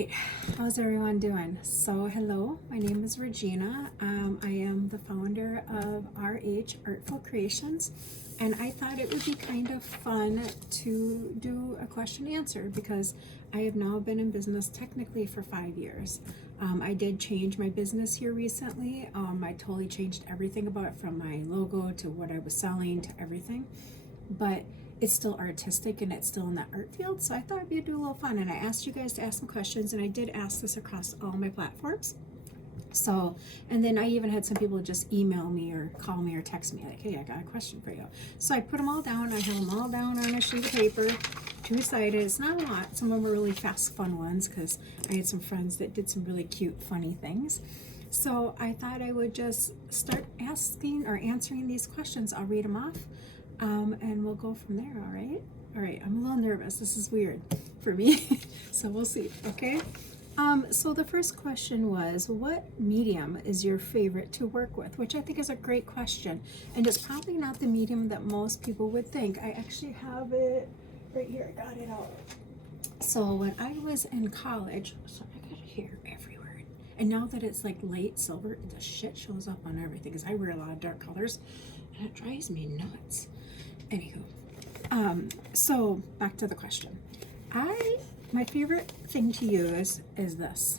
right, how's everyone doing? So hello, my name is Regina. I am the founder of RH Artful Creations, and I thought it would be kind of fun to do a question and answer because I have now been in business technically for 5 years. I did change my business here recently. I totally changed everything about it, from my logo to what I was selling to everything, but it's still artistic and it's still in that art field. So I thought we'd do a little fun, and I asked you guys to ask some questions, and I did ask this across all my platforms. So, and then I even had some people just email me or call me or text me like, hey, I got a question for you. So I put them all down. I have them all down on a sheet of paper, two-sided. It's not a lot. Some of them were really fast, fun ones because I had some friends that did some really cute, funny things. So I thought I would just start asking or answering these questions. I'll read them off. And we'll go from there, all right? All right, I'm a little nervous. This is weird for me, so we'll see, okay? So the first question was, what medium is your favorite to work with? Which I think is a great question, and it's probably not the medium that most people would think. I actually have it right here. I got it out. So when I was in college, so I got it here everywhere. And now that it's like light silver, the shit shows up on everything because I wear a lot of dark colors, and it drives me nuts. Anywho, so back to the question. My favorite thing to use is this.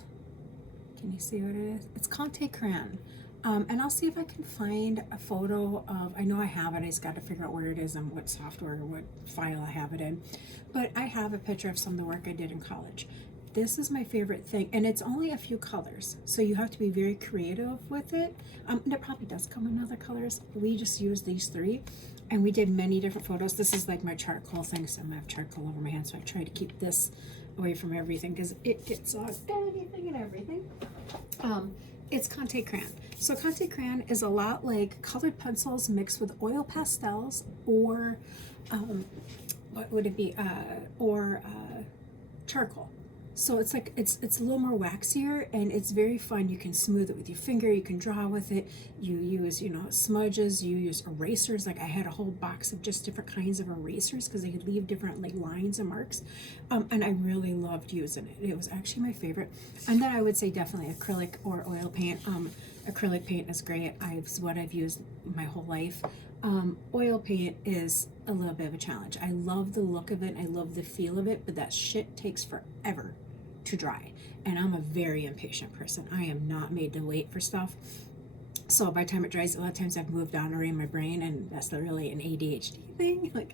Can you see what it is? It's Conte Crayon. And I'll see if I can find a photo of, I know I have it, I just got to figure out where it is and what software or what file I have it in. But I have a picture of some of the work I did in college. This is my favorite thing, and it's only a few colors, so you have to be very creative with it. And it probably does come in other colors. We just used these three, and we did many different photos. This is like my charcoal thing, so I'm gonna have charcoal over my hand, so I try to keep this away from everything because it gets on anything and everything. It's Conte Crayon. So Conte Crayon is a lot like colored pencils mixed with oil pastels, or what would it be? Charcoal. So it's like it's a little more waxier, and it's very fun. You can smooth it with your finger, you can draw with it, you use smudges, you use erasers. Like I had a whole box of just different kinds of erasers because they could leave different like lines and marks, and I really loved using it. It was actually my favorite. And then I would say definitely acrylic or oil paint. Acrylic paint is great. It's what I've used my whole life. Oil paint is a little bit of a challenge. I love the look of it, I love the feel of it, but that shit takes forever to dry, and I'm a very impatient person. I am not made to wait for stuff. So by the time it dries, a lot of times I've moved on already in my brain, and that's really an ADHD thing. Like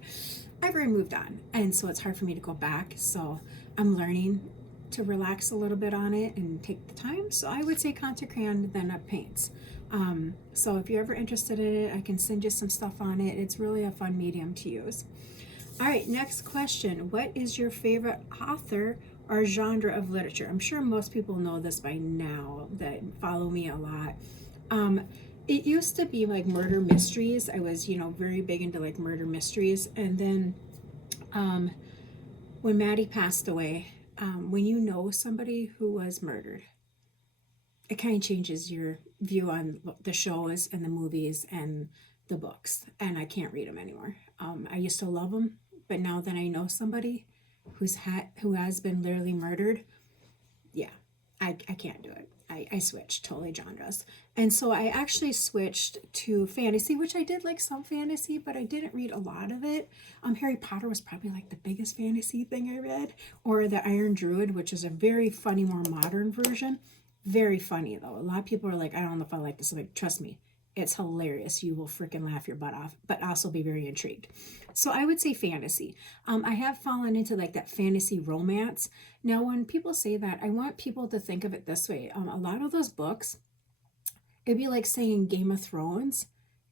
I've already moved on, and so it's hard for me to go back. So I'm learning to relax a little bit on it and take the time. So I would say Conte Crayon, then up paints. So if you're ever interested in it, I can send you some stuff on it. It's really a fun medium to use. All right, next question. What is your favorite author or genre of literature? I'm sure most people know this by now that follow me a lot. It used to be like murder mysteries. I was, very big into like murder mysteries. And then when Maddie passed away, when you know somebody who was murdered, it kind of changes your view on the shows and the movies and the books, and I can't read them anymore. I used to love them, but now that I know somebody who has been literally murdered, yeah, I can't do it. I switched totally genres, and so I actually switched to fantasy, which I did like some fantasy, but I didn't read a lot of it. Harry Potter was probably like the biggest fantasy thing I read, or the Iron Druid, which is a very funny, more modern version. Very funny though. A lot of people are like, I don't know if I like this. I'm like, trust me, it's hilarious. You will freaking laugh your butt off, but also be very intrigued. So I would say fantasy. I have fallen into like that fantasy romance. Now, when people say that, I want people to think of it this way. A lot of those books, it'd be like saying Game of Thrones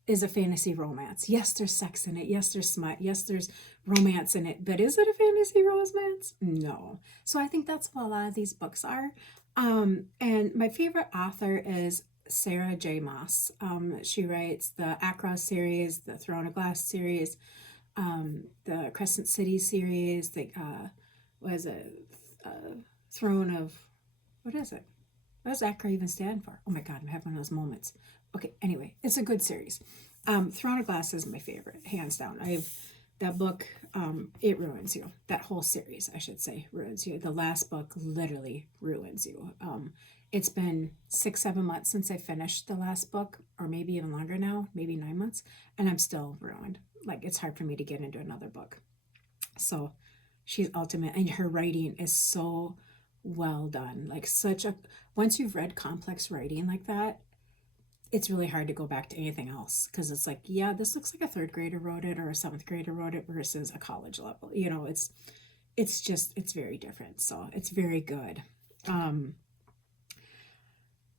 is a fantasy romance. Yes, there's sex in it. Yes, there's smut. Yes, there's romance in it. But is it a fantasy romance? No. So I think that's what a lot of these books are. And my favorite author is Sarah J. Maas. She writes the Akra series, the Throne of Glass series, the Crescent City series, the what is it? Throne of, what is it? What does Akra even stand for? Oh my God, I'm having one of those moments. Okay, anyway, it's a good series. Throne of Glass is my favorite, hands down. that book, it ruins you. That whole series, I should say, ruins you. The last book literally ruins you. It's been 6, 7 months since I finished the last book, or maybe even longer now, maybe 9 months, and I'm still ruined. Like, it's hard for me to get into another book. So she's ultimate, and her writing is so well done. Like, once you've read complex writing like that, it's really hard to go back to anything else, because it's like, yeah, this looks like a third grader wrote it or a seventh grader wrote it versus a college level. It's very different. So it's very good.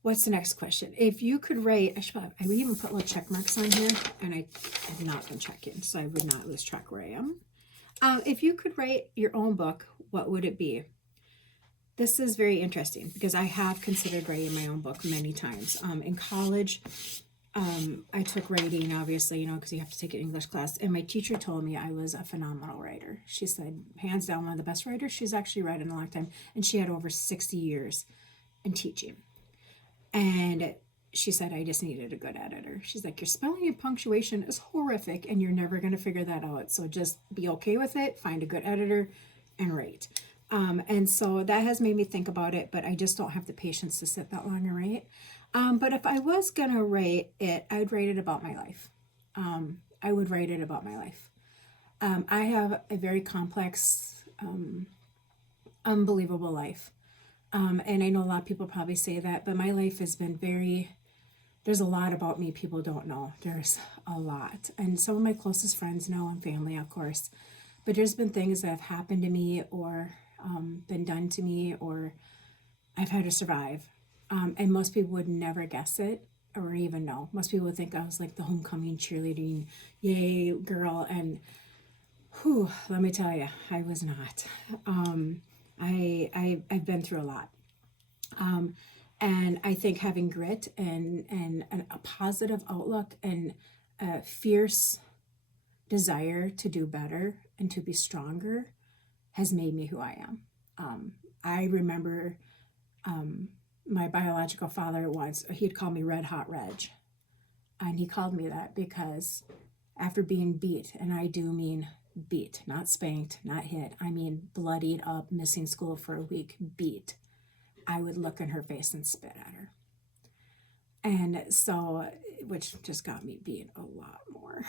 What's the next question? If you could write, I would even put little check marks on here, and I have not been checking, so I would not lose track where I am. If you could write your own book, what would it be? This is very interesting because I have considered writing my own book many times. In college, I took writing, obviously, because you have to take an English class. And my teacher told me I was a phenomenal writer. She said, hands down, one of the best writers she's actually read in a long time. And she had over 60 years in teaching. And she said, I just needed a good editor. She's like, your spelling and punctuation is horrific, and you're never going to figure that out. So just be okay with it, find a good editor, and write. And so that has made me think about it, but I just don't have the patience to sit that long and write. But if I was going to write it, I would write it about my life. I would write it about my life. I have a very complex, unbelievable life. And I know a lot of people probably say that, but my life has been there's a lot about me people don't know. There's a lot. And some of my closest friends know, and family, of course. But there's been things that have happened to me, or been done to me, or I've had to survive. And most people would never guess it or even know. Most people would think I was like the homecoming cheerleading, yay girl. And let me tell you, I was not. I've been through a lot. And I think having grit and a positive outlook and a fierce desire to do better and to be stronger has made me who I am. I remember my biological father once, he'd call me Red Hot Reg. And he called me that because after being beat, and I do mean beat, not spanked, not hit, I mean bloodied up, missing school for a week, beat, I would look in her face and spit at her. And so, which just got me being a lot more.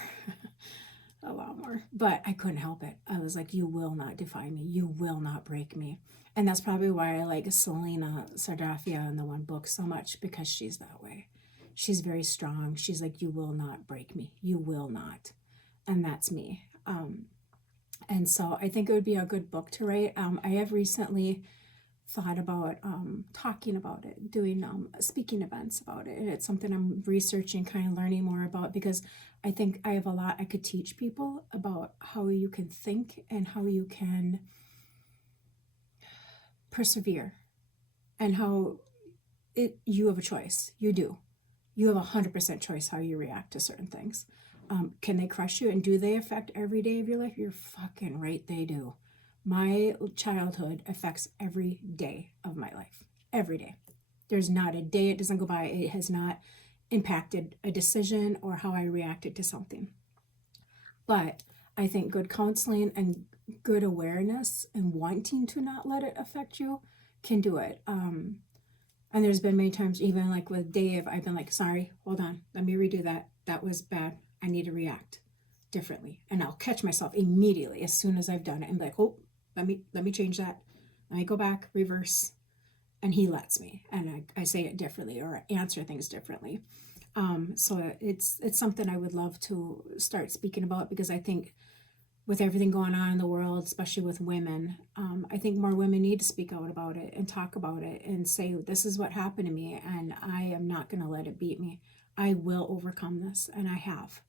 A lot more. But I couldn't help it. I was like, you will not defy me. You will not break me. And that's probably why I like Selena Sardafia in the one book so much, because she's that way. She's very strong. She's like, you will not break me. You will not. And that's me. And so I think it would be a good book to write. I have recently thought about talking about it, doing speaking events about it. And it's something I'm researching, kind of learning more about, because I think I have a lot I could teach people about how you can think and how you can persevere, and how you have a choice. You do. You have 100% choice how you react to certain things. Can they crush you, and do they affect every day of your life? You're fucking right, they do. My childhood affects every day of my life. Every day. There's not a day it doesn't go by it has not impacted a decision or how I reacted to something. But I think good counseling and good awareness and wanting to not let it affect you can do it. And there's been many times, even like with Dave, I've been like, sorry, hold on, let me redo that. That was bad. I need to react differently. And I'll catch myself immediately as soon as I've done it and be like, oh, let me change that. Let me go back, reverse. And he lets me. And I say it differently or answer things differently. So it's something I would love to start speaking about, because I think with everything going on in the world, especially with women, I think more women need to speak out about it and talk about it and say, this is what happened to me, and I am not going to let it beat me. I will overcome this, and I have.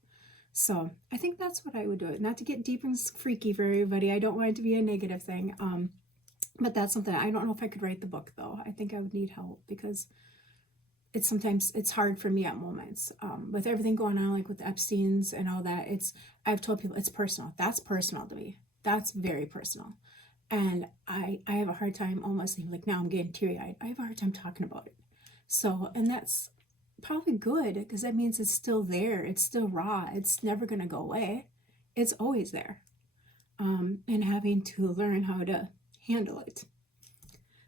So I think that's what I would do. Not to get deep and freaky for everybody. I don't want it to be a negative thing. But that's something, I don't know if I could write the book though. I think I would need help, because sometimes it's hard for me at moments. With everything going on, like with Epstein's and all that, I've told people it's personal. That's personal to me. That's very personal. And I have a hard time almost, like now I'm getting teary-eyed. I have a hard time talking about it. So, and that's probably good, because that means it's still there. It's still raw. It's never going to go away. It's always there. and having to learn how to handle it.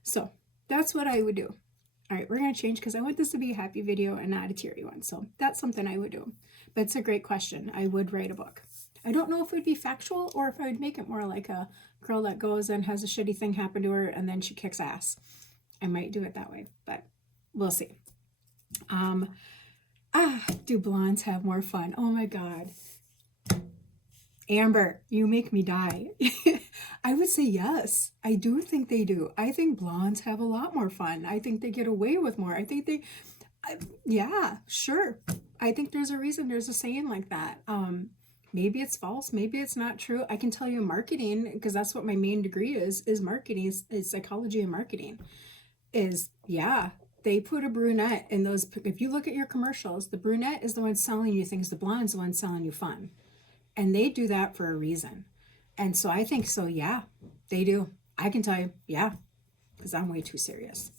So that's what I would do. All right, we're going to change because I want this to be a happy video and not a teary one. So that's something I would do. But it's a great question. I would write a book. I don't know if it would be factual or if I would make it more like a girl that goes and has a shitty thing happen to her and then she kicks ass. I might do it that way, but we'll see. Do blondes have more fun? Oh my God. Amber, you make me die. I would say yes. I do think they do. I think blondes have a lot more fun. I think they get away with more. Yeah, sure. I think there's a reason there's a saying like that. Maybe it's false. Maybe it's not true. I can tell you marketing, because that's what my main degree is marketing, is psychology and marketing. Yeah, they put a brunette in those. If you look at your commercials, the brunette is the one selling you things. The blonde's the one selling you fun. And they do that for a reason. And so I think so, yeah, they do. I can tell you, yeah, because I'm way too serious.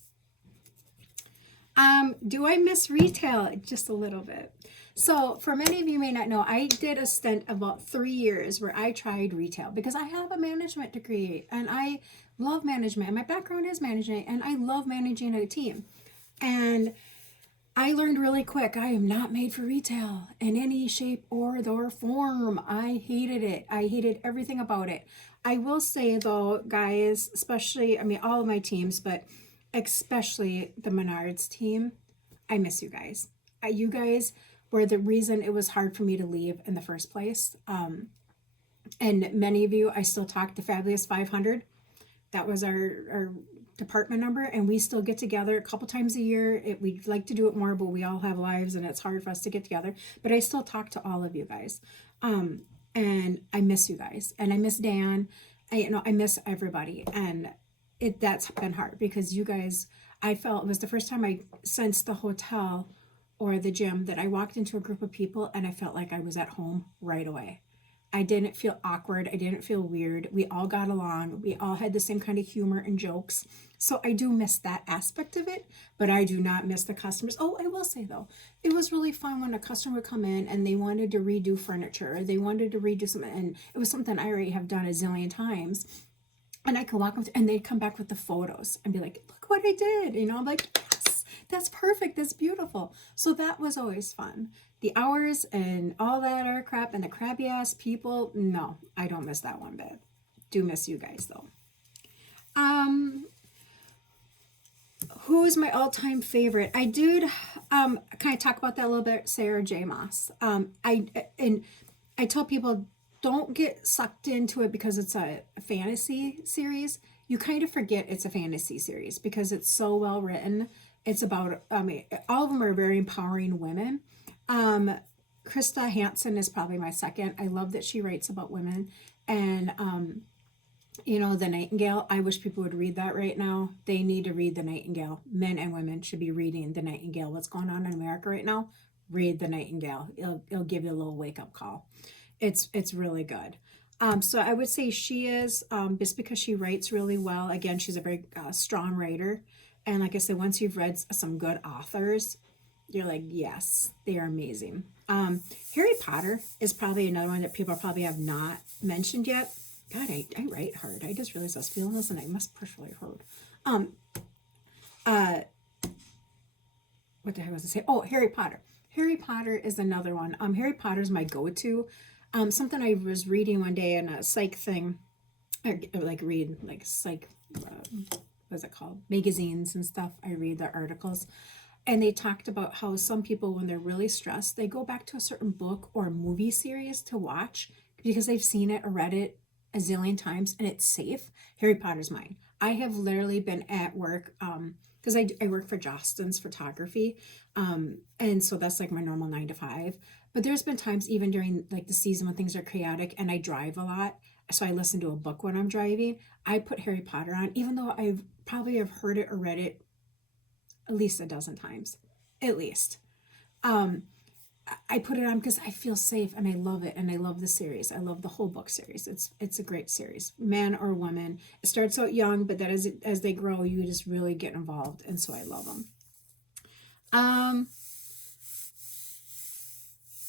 Do I miss retail? Just a little bit. So for many of you may not know, I did a stint about 3 years where I tried retail because I have a management degree and I love management. And my background is management and I love managing a team. And I learned really quick, I am not made for retail in any shape or form. I hated it. I hated everything about it. I will say though, guys, especially, I mean, all of my teams, but especially the Menards team, I miss you guys. You guys were the reason it was hard for me to leave in the first place. And many of you, I still talk to Fabulous 500. That was our department number, and we still get together a couple times a year. We'd like to do it more, but we all have lives and it's hard for us to get together. But I still talk to all of you guys. And I miss you guys. And I miss Dan. I miss everybody. And that's been hard because you guys, I felt it was the first time I sensed the hotel or the gym that I walked into a group of people and I felt like I was at home right away. I didn't feel awkward. I didn't feel weird. We all got along. We all had the same kind of humor and jokes. So I do miss that aspect of it, but I do not miss the customers. Oh, I will say though, it was really fun when a customer would come in and they wanted to redo furniture or they wanted to redo something. And it was something I already have done a zillion times. And I could walk up to, and they'd come back with the photos and be like, look what I did. I'm like, yes, that's perfect. That's beautiful. So that was always fun. The hours and all that other crap and the crabby ass people, no, I don't miss that one bit. Do miss you guys though. Who is my all-time favorite? I did kind of talk about that a little bit, Sarah J. Maas. I tell people, don't get sucked into it because it's a fantasy series. You kind of forget it's a fantasy series because it's so well written. It's about, all of them are very empowering women. Krista Hansen is probably my second. I love that she writes about women. And, The Nightingale, I wish people would read that right now. They need to read The Nightingale. Men and women should be reading The Nightingale. What's going on in America right now? Read The Nightingale. It'll give you a little wake-up call. It's really good. So I would say she is, just because she writes really well. Again, she's a very strong writer. And like I said, once you've read some good authors, you're like, yes, they are amazing. Harry Potter is probably another one that people probably have not mentioned yet. God, I write hard. I just realized I was feeling this and I must push really hard. What the heck was I say? Oh, Harry Potter. Harry Potter is another one. Harry Potter's my go-to. Something I was reading one day in a psych thing, psych, what's it called? Magazines and stuff. I read the articles. And they talked about how some people, when they're really stressed, they go back to a certain book or movie series to watch because they've seen it or read it a zillion times and it's safe. Harry Potter's mine. I have literally been at work, because I work for Justin's Photography. And so that's like my normal 9 to 5. But there's been times even during like the season when things are chaotic and I drive a lot. So I listen to a book when I'm driving. I put Harry Potter on, even though I've probably have heard it or read it at least a dozen times, at least. I put it on because I feel safe and I love it. And I love the series. I love the whole book series. It's a great series, man or woman. It starts out young, but that as they grow, you just really get involved. And so I love them.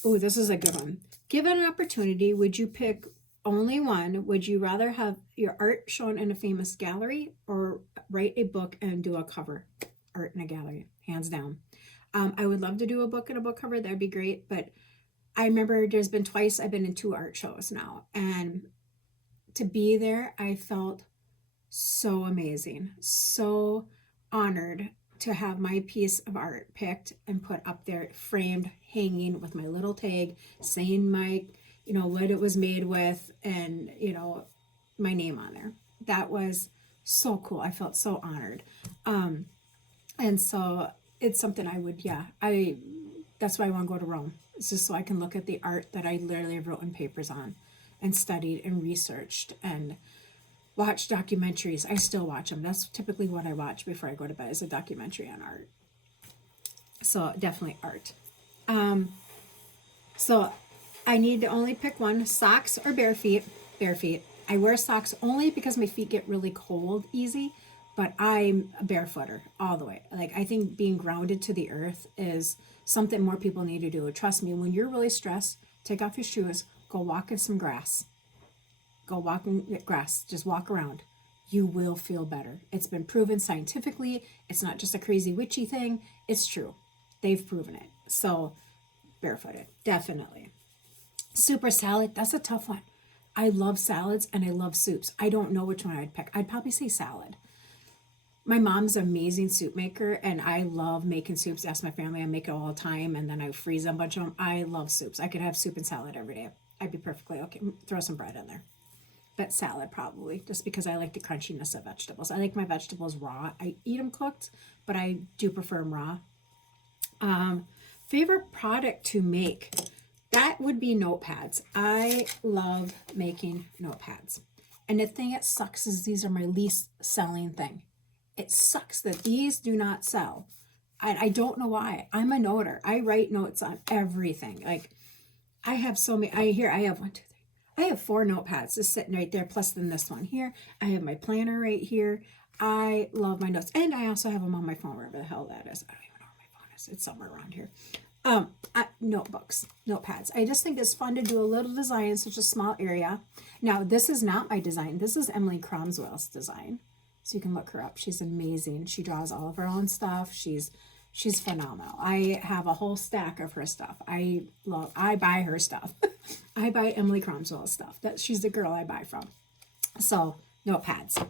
Oh, this is a good one. Given an opportunity, would you pick only one. Would you rather have your art shown in a famous gallery or write a book and do a cover art in a gallery? Hands down. I would love to do a book and a book cover. That'd be great. But I remember there's been twice I've been in 2 art shows now. And to be there, I felt so amazing, so honored to have my piece of art picked and put up there, framed, hanging with my little tag, saying my, what it was made with, and, my name on there. That was so cool. I felt so honored. And so it's something I would, that's why I want to go to Rome. It's just so I can look at the art that I literally have written papers on and studied and researched and watch documentaries. I still watch them. That's typically what I watch before I go to bed, is a documentary on art. So definitely art. So I need to only pick one, socks or bare feet. Bare feet. I wear socks only because my feet get really cold easy, but I'm a barefooter all the way. Like, I think being grounded to the earth is something more people need to do. Trust me, when you're really stressed, take off your shoes, go walk in some grass. Go walk in grass, just walk around. You will feel better. It's been proven scientifically. It's not just a crazy witchy thing. It's true. They've proven it. So barefooted, definitely. Soup or salad, that's a tough one. I love salads and I love soups. I don't know which one I'd pick. I'd probably say salad. My mom's an amazing soup maker, and I love making soups. Ask my family, I make it all the time, and then I freeze a bunch of them. I love soups. I could have soup and salad every day. I'd be perfectly okay. Throw some bread in there. But salad probably, just because I like the crunchiness of vegetables. I like my vegetables raw. I eat them cooked, but I do prefer them raw. Favorite product to make? That would be notepads. I love making notepads. And the thing that sucks is these are my least selling thing. It sucks that these do not sell. I don't know why. I'm a noter. I write notes on everything. Like, I have so many. I have 1, 2, 3. I have 4 notepads just sitting right there, plus then this one here. I have my planner right here. I love my notes. And I also have them on my phone, wherever the hell that is. I don't even know where my phone is. It's somewhere around here. Notebooks, notepads. I just think it's fun to do a little design in such a small area. Now, this is not my design. This is Emily Cromwell's design. So you can look her up. She's amazing. She draws all of her own stuff. She's phenomenal. I have a whole stack of her stuff. I buy her stuff. I buy Emily Cromwell's stuff. She's the girl I buy from. So, notepads.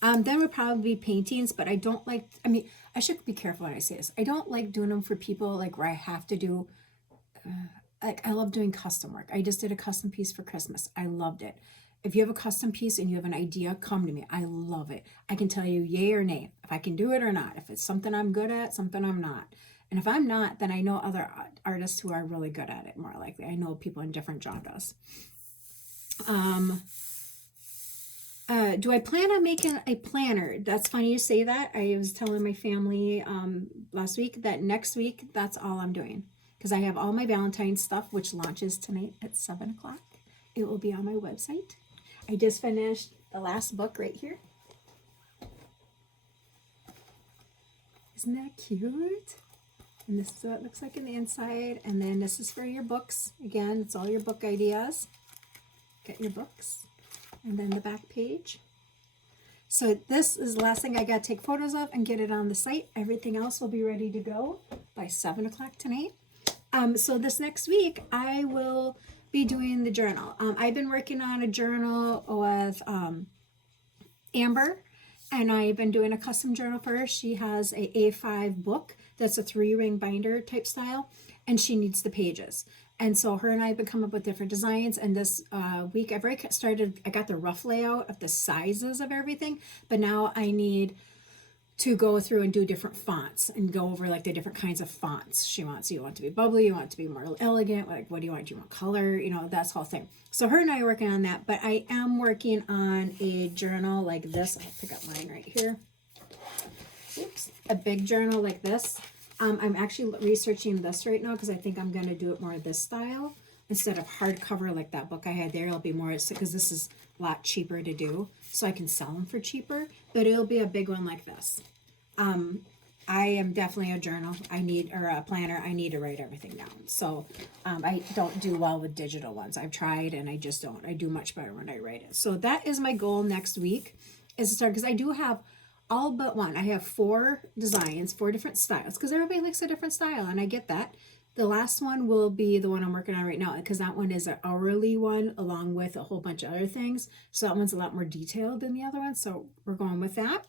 Then would probably be paintings, but I don't like, I should be careful when I say this. I don't like doing them for people, like, where I have to do, I love doing custom work. I just did a custom piece for Christmas. I loved it. If you have a custom piece and you have an idea, come to me. I love it. I can tell you yay or nay, if I can do it or not, if it's something I'm good at, something I'm not. And if I'm not, then I know other artists who are really good at it, more likely. I know people in different genres. Do I plan on making a planner? That's funny you say that. I was telling my family last week that next week, that's all I'm doing. Because I have all my Valentine's stuff, which launches tonight at 7 o'clock. It will be on my website. I just finished the last book right here. Isn't that cute? And this is what it looks like in the inside. And then this is for your books. Again, it's all your book ideas. Get your books. And then the back page. So this is the last thing I got to take photos of and get it on the site. Everything else will be ready to go by 7 o'clock tonight. So this next week, I will be doing the journal. I've been working on a journal with Amber, and I've been doing a custom journal for her. She has a A5 book that's a 3-ring binder type style, and she needs the pages. And so her and I have been coming up with different designs, and this week I've already started, I got the rough layout of the sizes of everything, but now I need to go through and do different fonts and go over like the different kinds of fonts she wants. You want it to be bubbly, you want it to be more elegant, like what do you want? Do you want color? That's the whole thing. So her and I are working on that, but I am working on a journal like this. I'll pick up mine right here. Oops, a big journal like this. I'm actually researching this right now because I think I'm going to do it more this style instead of hardcover like that book I had there. It'll be more, because this is a lot cheaper to do, so I can sell them for cheaper, but it'll be a big one like this. I am definitely a journal. Or a planner. I need to write everything down. So I don't do well with digital ones. I've tried and I just don't. I do much better when I write it. So that is my goal next week, is to start, because I do have all but one. I have 4 designs, 4 different styles, because everybody likes a different style, and I get that. The last one will be the one I'm working on right now, because that one is an hourly one along with a whole bunch of other things. So that one's a lot more detailed than the other one. So we're going with that.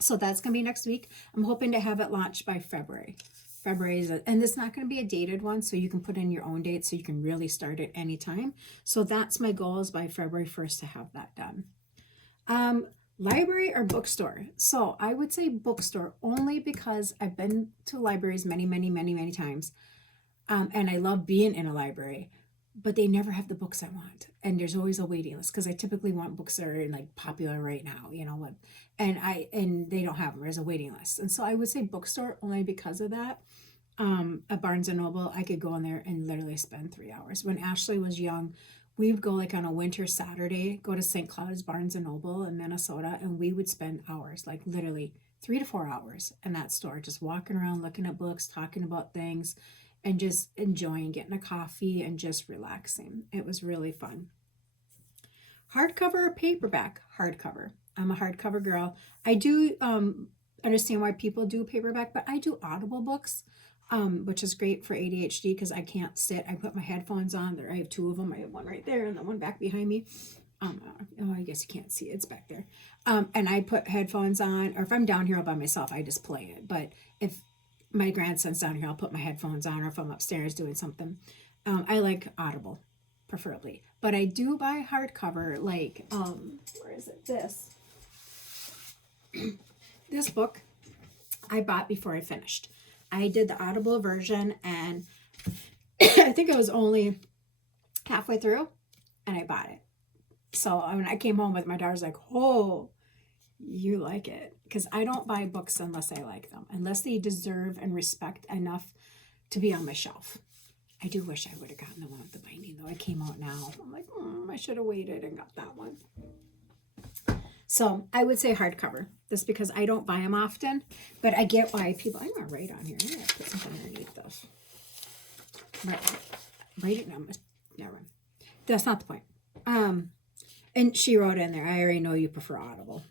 So that's going to be next week. I'm hoping to have it launched by February. And it's not going to be a dated one, so you can put in your own date, so you can really start at any time. So that's my goal, is by February 1st to have that done. Library or bookstore? So I would say bookstore, only because I've been to libraries many, many, many, many times. And I love being in a library, but they never have the books I want, and there's always a waiting list, because I typically want books that are like popular right now, what, and they don't have them. There's a waiting list, and so I would say bookstore, only because of that. At Barnes and Noble, I could go in there and literally spend 3 hours. When Ashley was young, we would go like on a winter Saturday, go to St. Cloud's Barnes and Noble in Minnesota, and we would spend hours, like literally 3 to 4 hours in that store, just walking around, looking at books, talking about things, and just enjoying getting a coffee and just relaxing. It was really fun. Hardcover or paperback? Hardcover. I'm a hardcover girl. I do understand why people do paperback, but I do Audible books, which is great for ADHD, because I can't sit. I put my headphones on. There, I have 2 of them. I have one right there and the one back behind me. I guess you can't see it. It's back there. And I put headphones on, or if I'm down here all by myself, I just play it. But if my grandson's down here, I'll put my headphones on, or if I'm upstairs doing something. I like Audible, preferably. But I do buy hardcover, like, where is it? This book I bought before I finished. I did the Audible version, and I think I was only halfway through, and I bought it. So when I came home with my daughter's like, oh, you like it, because I don't buy books unless I like them, unless they deserve and respect enough to be on my shelf. I do wish I would have gotten the one with the binding, though. It came out now. I'm like, I should have waited and got that one. So I would say hardcover, just because I don't buy them often, but I get why people. I'm gonna write on here. I'm gonna put something underneath this. Write it down. Never mind. That's not the point. And she wrote in there, I already know you prefer Audible.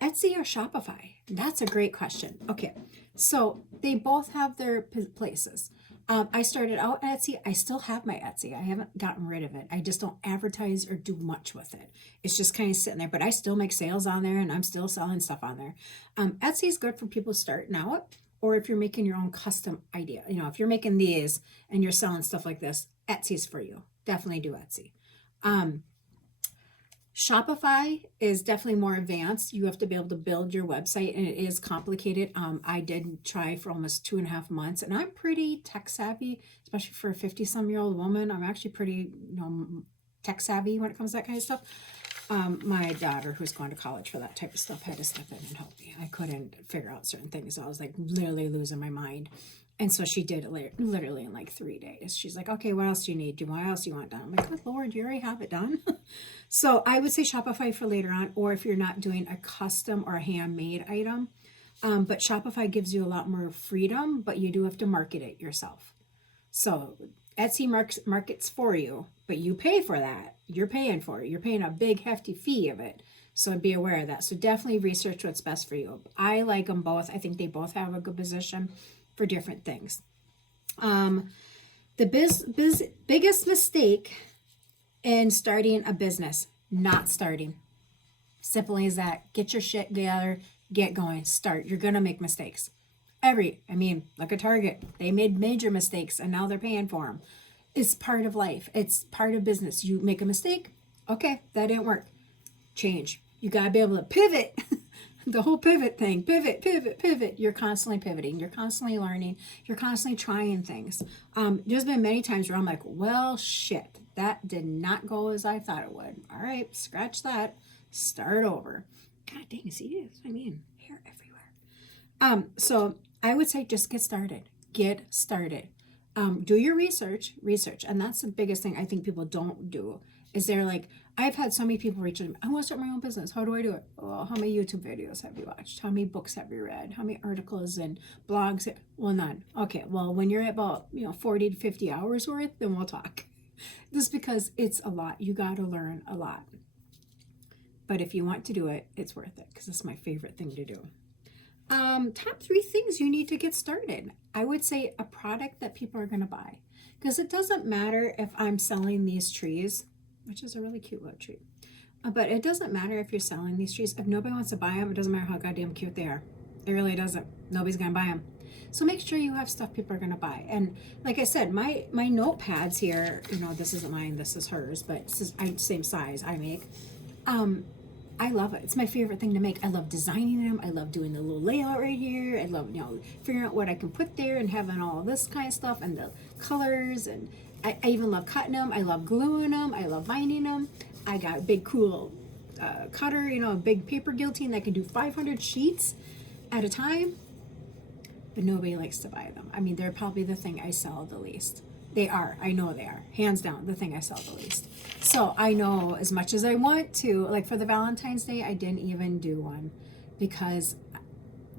Etsy or Shopify? That's a great question. Okay, so they both have their places. I started out Etsy. I still have my Etsy. I haven't gotten rid of it. I just don't advertise or do much with it. It's just kind of sitting there, but I still make sales on there, and I'm still selling stuff on there. Etsy is good for people starting out, or if you're making your own custom idea. If you're making these and you're selling stuff like this, Etsy's for you. Definitely do Etsy. Shopify is definitely more advanced. You have to be able to build your website, and it is complicated. I did try for almost 2.5 months, and I'm pretty tech savvy, especially for a 50-some-year-old woman. I'm actually pretty, tech savvy when it comes to that kind of stuff. My daughter, who's going to college for that type of stuff, had to step in and help me. I couldn't figure out certain things. I was like literally losing my mind. And so she did it literally in like 3 days. She's like, okay, what else do you need? What else do you want done? I'm like, good Lord, you already have it done. So I would say Shopify for later on, or if you're not doing a custom or a handmade item. But Shopify gives you a lot more freedom, but you do have to market it yourself. So Etsy markets for you, but you pay for that. You're paying for it. You're paying a big hefty fee of it. So be aware of that. So definitely research what's best for you. I like them both. I think they both have a good position for different things. The biggest mistake in starting a business: not starting. Simple as that. Get your shit together, get going, start. You're gonna make mistakes. Like a Target, they made major mistakes and now they're paying for them. It's part of life. It's part of business. You make a mistake, okay, that didn't work. Change. You gotta be able to pivot. The whole pivot thing, pivot. You're constantly pivoting. You're constantly learning. You're constantly trying things. There's been many times where I'm like, well, shit, that did not go as I thought it would. All right, scratch that. Start over. God dang, see, hair everywhere. So I would say just get started. Do your research. And that's the biggest thing I think people don't do, is they're like, I've had so many people reach out to me. I want to start my own business. How do I do it? Well, how many YouTube videos have you watched? How many books have you read? How many articles and blogs? Well, none. Okay, well, when you're at about 40 to 50 hours worth, then we'll talk. Just because it's a lot. You got to learn a lot. But if you want to do it, it's worth it because it's my favorite thing to do. Top 3 things you need to get started. I would say a product that people are going to buy. Because it doesn't matter if I'm selling these trees, which is a really cute little tree. But it doesn't matter if you're selling these trees. If nobody wants to buy them, it doesn't matter how goddamn cute they are. It really doesn't. Nobody's going to buy them. So make sure you have stuff people are going to buy. And like I said, my notepads here, this isn't mine, this is hers, but this is same size I make. I love it. It's my favorite thing to make. I love designing them. I love doing the little layout right here. I love, figuring out what I can put there and having all this kind of stuff and the colors. And I even love cutting them. I love gluing them. I love binding them. I got a big cool cutter, a big paper guillotine that can do 500 sheets at a time. But nobody likes to buy them. I mean, they're probably the thing I sell the least. They are. I know they are. Hands down, the thing I sell the least. So I know as much as I want to, like for the Valentine's Day, I didn't even do one because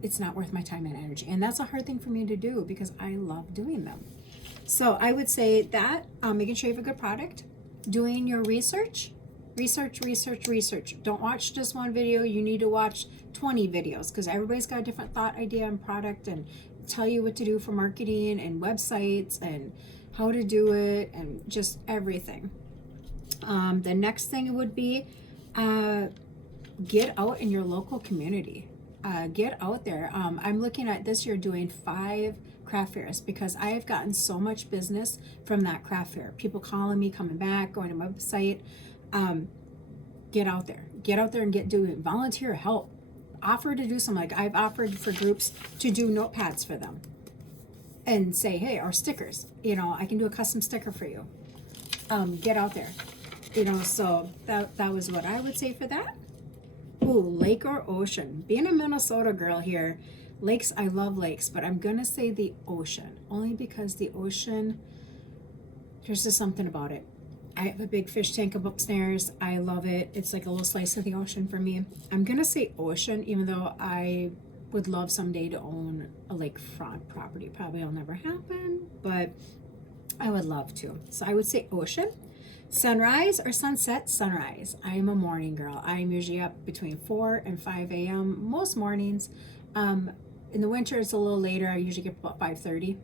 it's not worth my time and energy. And that's a hard thing for me to do because I love doing them. So I would say that making sure you have a good product, doing your research. Don't watch just one video. You need to watch 20 videos because everybody's got a different thought, idea, and product and tell you what to do for marketing and websites and how to do it and just everything. The next thing would be get out in your local community. Get out there. I'm looking at this year doing 5 craft fairs because I have gotten so much business from that craft fair. People calling me, coming back, going to my website. Get out there. Get out there and do it. Volunteer help. Offer to do something. Like I've offered for groups to do notepads for them. And say, hey, or stickers, I can do a custom sticker for you. Get out there, so that was what I would say for that. Ooh, lake or ocean. Being a Minnesota girl here, lakes, I love lakes, but I'm going to say the ocean, only because the ocean, there's just something about it. I have a big fish tank up upstairs. I love it. It's like a little slice of the ocean for me. I'm going to say ocean, even though I would love someday to own a lakefront property. Probably will never happen, but I would love to. So I would say ocean. Sunrise or sunset? Sunrise. I am a morning girl. I am usually up between 4 and 5 a.m. most mornings. In the winter, it's a little later. I usually get up about 5:30,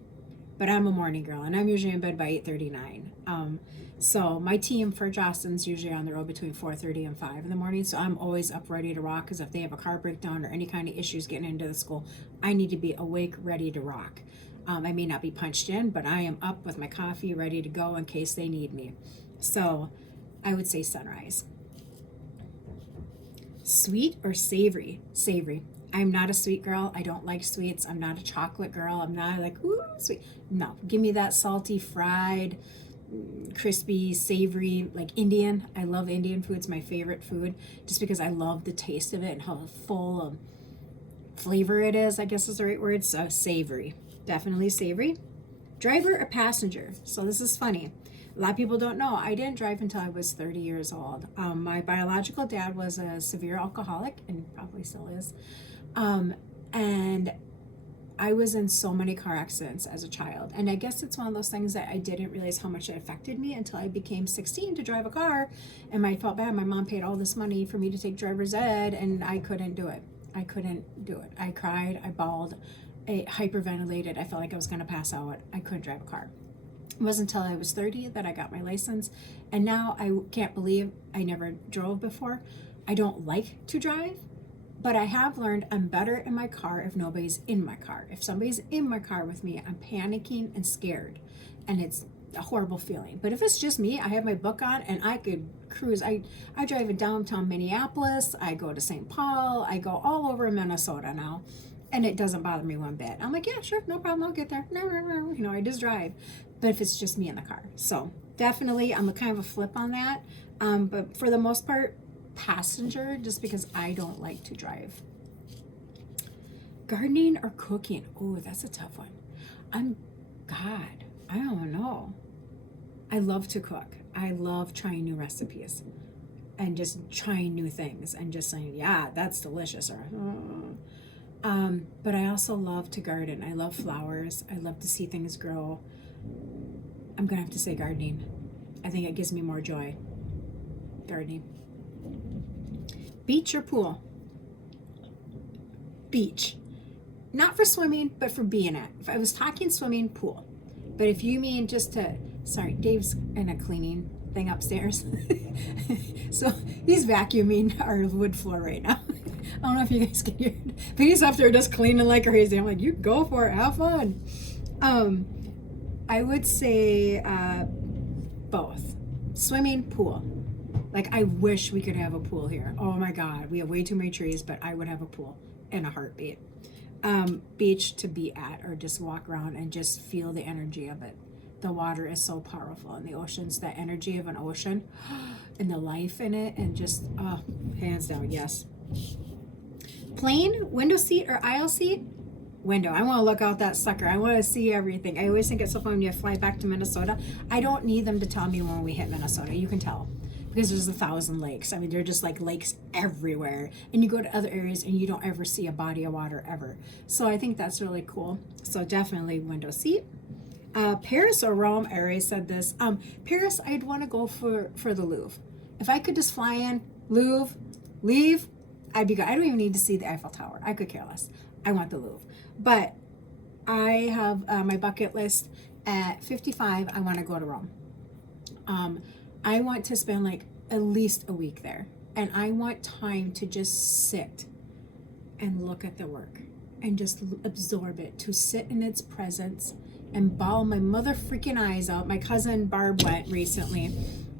but I'm a morning girl, and I'm usually in bed by 8:39. So my team for Jostens usually on the road between 4:30 and 5 in the morning. So I'm always up ready to rock because if they have a car breakdown or any kind of issues getting into the school, I need to be awake, ready to rock. I may not be punched in, but I am up with my coffee ready to go in case they need me. So I would say sunrise. Sweet or savory? Savory. I'm not a sweet girl. I don't like sweets. I'm not a chocolate girl. I'm not like, ooh, sweet. No, give me that salty, fried, crispy, savory, like Indian. I love Indian food. It's my favorite food just because I love the taste of it and how full of flavor it is, I guess is the right word. So savory, definitely savory. Driver or passenger? So this is funny. A lot of people don't know. I didn't drive until I was 30 years old. My biological dad was a severe alcoholic and probably still is. And I was in so many car accidents as a child. And I guess it's one of those things that I didn't realize how much it affected me until I became 16 to drive a car. And I felt bad. My mom paid all this money for me to take driver's ed and I couldn't do it. I couldn't do it. I cried, I bawled, I hyperventilated. I felt like I was going to pass out. I couldn't drive a car. It wasn't until I was 30 that I got my license. And now I can't believe I never drove before. I don't like to drive. But I have learned I'm better in my car if nobody's in my car. If somebody's in my car with me, I'm panicking and scared. And it's a horrible feeling. But if it's just me, I have my book on and I could cruise. I drive in downtown Minneapolis. I go to St. Paul. I go all over Minnesota now. And it doesn't bother me one bit. I'm like, yeah, sure, no problem. I'll get there. No, I just drive. But if it's just me in the car. So definitely, I'm a kind of a flip on that. But for the most part, passenger, just because I don't like to drive. Gardening or cooking? Oh, that's a tough one. I don't know. I love to cook. I love trying new recipes. and just trying new things and just saying, yeah, that's delicious. Or, but I also love to garden. I love flowers. I love to see things grow. I'm going to have to say gardening. I think it gives me more joy. Gardening. Beach or pool? Beach. Not for swimming, but for being at. If I was talking swimming, pool. But if you mean just to, sorry, Dave's in a cleaning thing upstairs. So he's vacuuming our wood floor right now. I don't know if you guys can hear it, but he's up there just cleaning like crazy. I'm like, you go for it, have fun. I would say both. Swimming, pool. Like, I wish we could have a pool here. Oh my God, we have way too many trees, but I would have a pool in a heartbeat. Beach to be at, or just walk around and just feel the energy of it. The water is so powerful, and the ocean's that energy of an ocean and the life in it, and just, hands down, yes. Plane, window seat, or aisle seat? Window. I want to look out that sucker. I want to see everything. I always think it's so fun when you fly back to Minnesota. I don't need them to tell me when we hit Minnesota. You can tell because there's 1,000 lakes. I mean, they're just like lakes everywhere. And you go to other areas and you don't ever see a body of water ever. So I think that's really cool. So definitely window seat. Paris or Rome, I already said this. Paris, I'd want to go for the Louvre. If I could just fly in, Louvre, leave, I'd be good. I don't even need to see the Eiffel Tower. I could care less. I want the Louvre. But I have my bucket list at 55. I want to go to Rome. I want to spend like at least a week there. And I want time to just sit and look at the work and just absorb it, to sit in its presence and bawl my mother freaking eyes out. My cousin Barb went recently,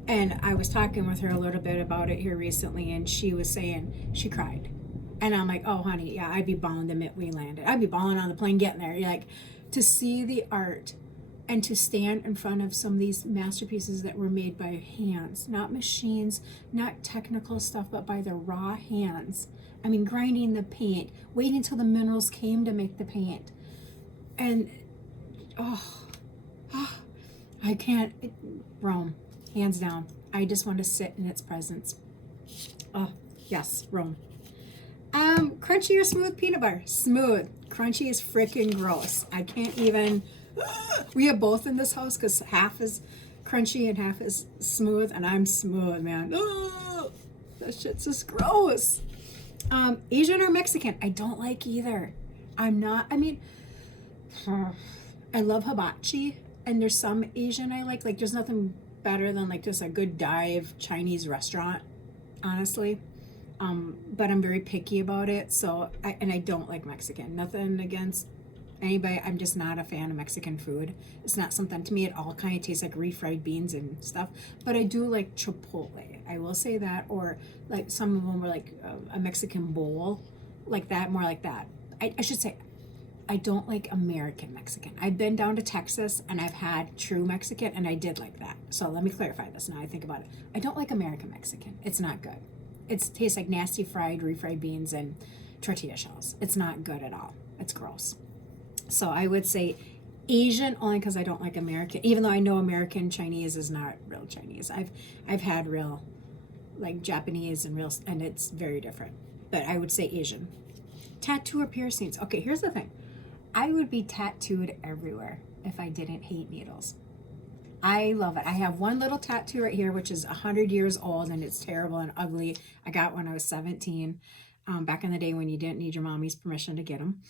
and I was talking with her a little bit about it here recently, and she was saying she cried. And I'm like, oh, honey, yeah, I'd be bawling the minute we landed. I'd be bawling on the plane getting there. You're like, to see the art and to stand in front of some of these masterpieces that were made by hands, not machines, not technical stuff, but by the raw hands. I mean, grinding the paint, waiting until the minerals came to make the paint. And, I can't, Rome, hands down. I just want to sit in its presence. Oh, yes, Rome. Crunchy or smooth peanut butter? Smooth. Crunchy is freaking gross. I can't even. We have both in this house because half is crunchy and half is smooth, and I'm smooth, man. That shit's just gross. Asian or Mexican? I don't like either. I mean, I love hibachi, and there's some Asian I like. Like, there's nothing better than like just a good dive Chinese restaurant, honestly. But I'm very picky about it. So, I don't like Mexican. Nothing against anybody. I'm just not a fan of Mexican food. It's not something to me. It all kind of tastes like refried beans and stuff. But I do like Chipotle. I will say that. Or like some of them were like a Mexican bowl, like that, more like that. I should say, I don't like American Mexican. I've been down to Texas and I've had true Mexican, and I did like that. So let me clarify this now I think about it. I don't like American Mexican. It's not good. It tastes like nasty refried beans and tortilla shells. It's not good at all. It's gross. So I would say Asian, only because I don't like American, even though I know American Chinese is not real Chinese. I've had real like Japanese and it's very different. But I would say Asian. Tattoo or piercings? Okay, here's the thing. I would be tattooed everywhere if I didn't hate needles. I love it. I have one little tattoo right here, which is 100 years old, and it's terrible and ugly. I got when I was 17, back in the day when you didn't need your mommy's permission to get them.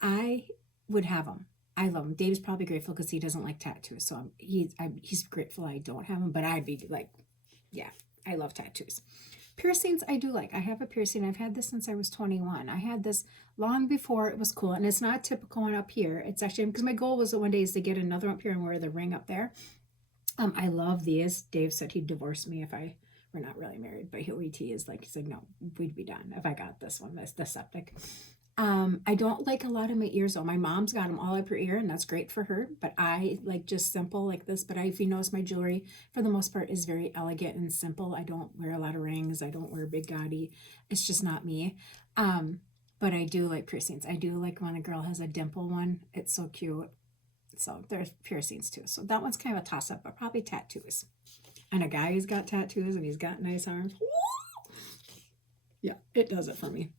I would have them. I love them. Dave's probably grateful because he doesn't like tattoos, so he's grateful I don't have them. But I'd be like, yeah, I love tattoos. Piercings, I do like. I have a piercing. I've had this since I was 21. I had this long before it was cool, and it's not a typical one up here. It's actually because my goal was one day is to get another one up here and wear the ring up there. I love these. Dave said he'd divorce me if we're not really married, but he teased, like, he said, no, we'd be done if I got this one, the septic. I don't like a lot of my ears though. My mom's got them all up her ear, and that's great for her, but I like just simple like this. But if you notice, my jewelry for the most part is very elegant and simple. I don't wear a lot of rings. I don't wear big gaudy. It's just not me. But I do like piercings. I do like when a girl has a dimple one. It's so cute. So there's piercings too. So that one's kind of a toss up, but probably tattoos. And a guy who's got tattoos and he's got nice arms. Yeah, it does it for me.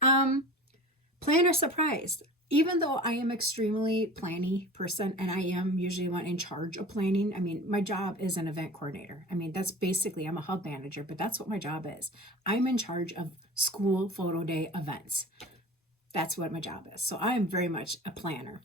Plan or surprise. Even though I am extremely planny person and I am usually one in charge of planning, I mean, my job is an event coordinator. I mean, that's basically, I'm a hub manager, but that's what my job is. I'm in charge of school photo day events. That's what my job is. So I am very much a planner.